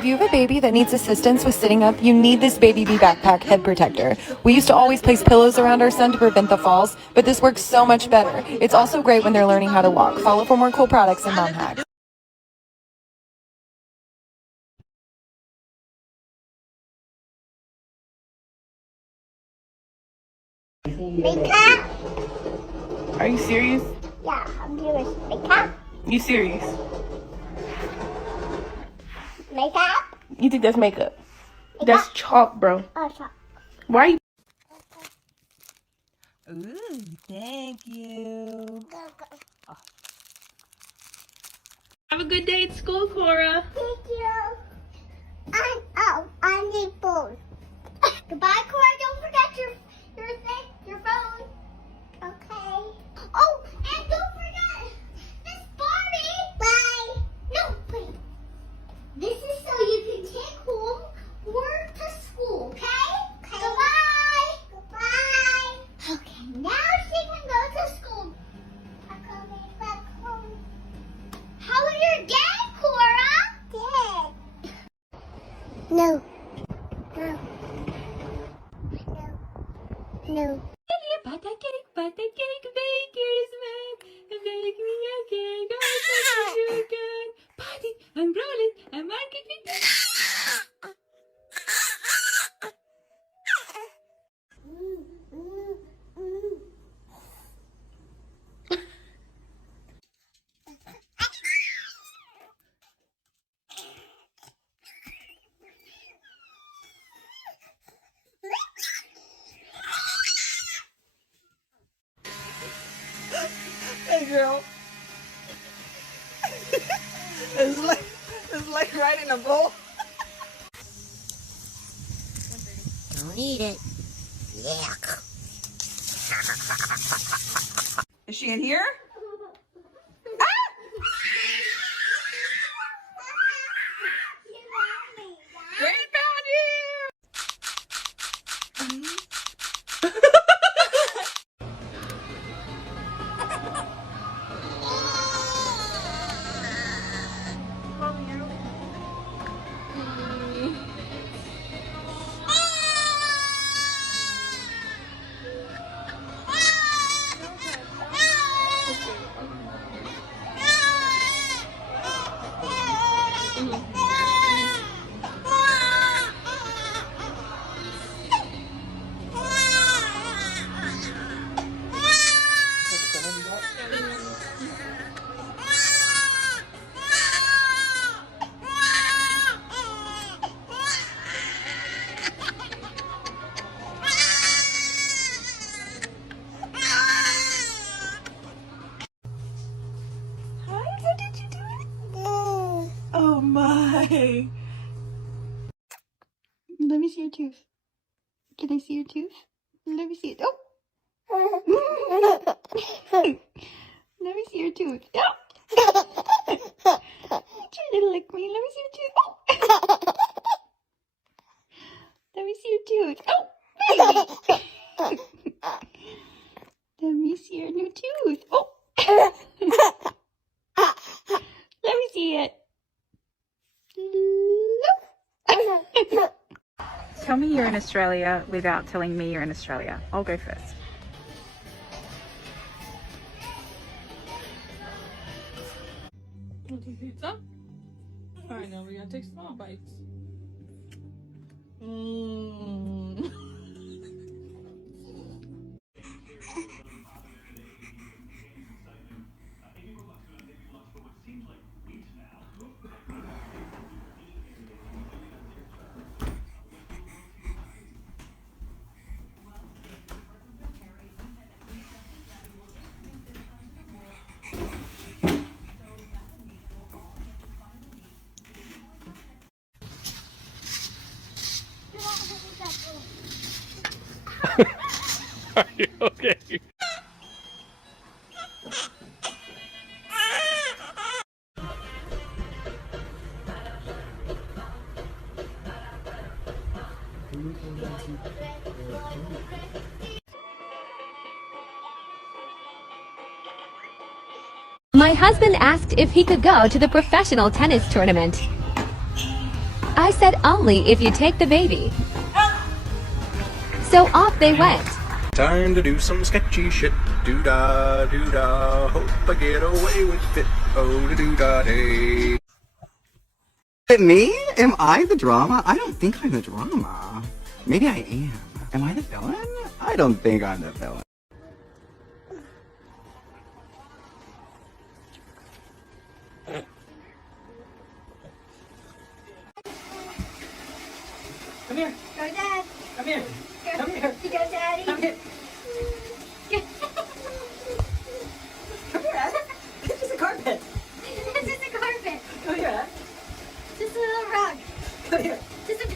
if you have a baby that needs assistance with sitting up, you need this Baby Bee Backpack head protector. We used to always place pillows around our son to prevent the falls, but this works so much better. It's also great when they're learning how to walk. Follow for more cool products and mom hacks. Makeup? Are you serious? Yeah, I'm serious. Makeup? You serious? Makeup? You think that's makeup? That's chalk, bro. Oh, chalk. Why are you? Ooh, thank you. Go, go. Have a good day at school, Cora. Thank you. I need phone. Goodbye, Cora. Don't forget your phone. Okay. Oh, and don't forget this Barbie. Bye. No, wait. This is so you can take home or to school, okay? Goodbye. Goodbye. Okay, now she can go to school. I'm coming back home. How was your day, Cora? Good. No. No. No. No. Butter cake, bake yours, man. Bake me a cake. Oh, it's so good. Party, I'm rolling, I'm marketing. Hey, girl. it's like riding a bull. Don't eat it. Yuck. Is she in here? Granny found Oh my. Let me see your tooth. Can I see your tooth? Let me see it. Oh! Let me see your tooth. Oh! Trying to lick me. Let me see your tooth. Oh! Let me see your tooth. Oh! Baby! Let me see your new tooth. Oh! Let me see it. Tell me you're in Australia without telling me you're in Australia. I'll go first. Want some pizza? Alright, now we gotta take small bites. Are you okay? My husband asked if he could go to the professional tennis tournament. I said only if you take the baby. So off they went. Time to do some sketchy shit. Doo-dah, doo-dah. Hope I get away with it. Oh, doo-dah day. Is it me? Am I the drama? I don't think I'm the drama. Maybe I am. Am I the villain? I don't think I'm the villain. Come here. Go, Dad. Come here. Go. Come here. You go, Daddy. Come here. Come here, Ed. This is a carpet. This is a carpet. Come here, Ed. Just a little rug. Come here. Just a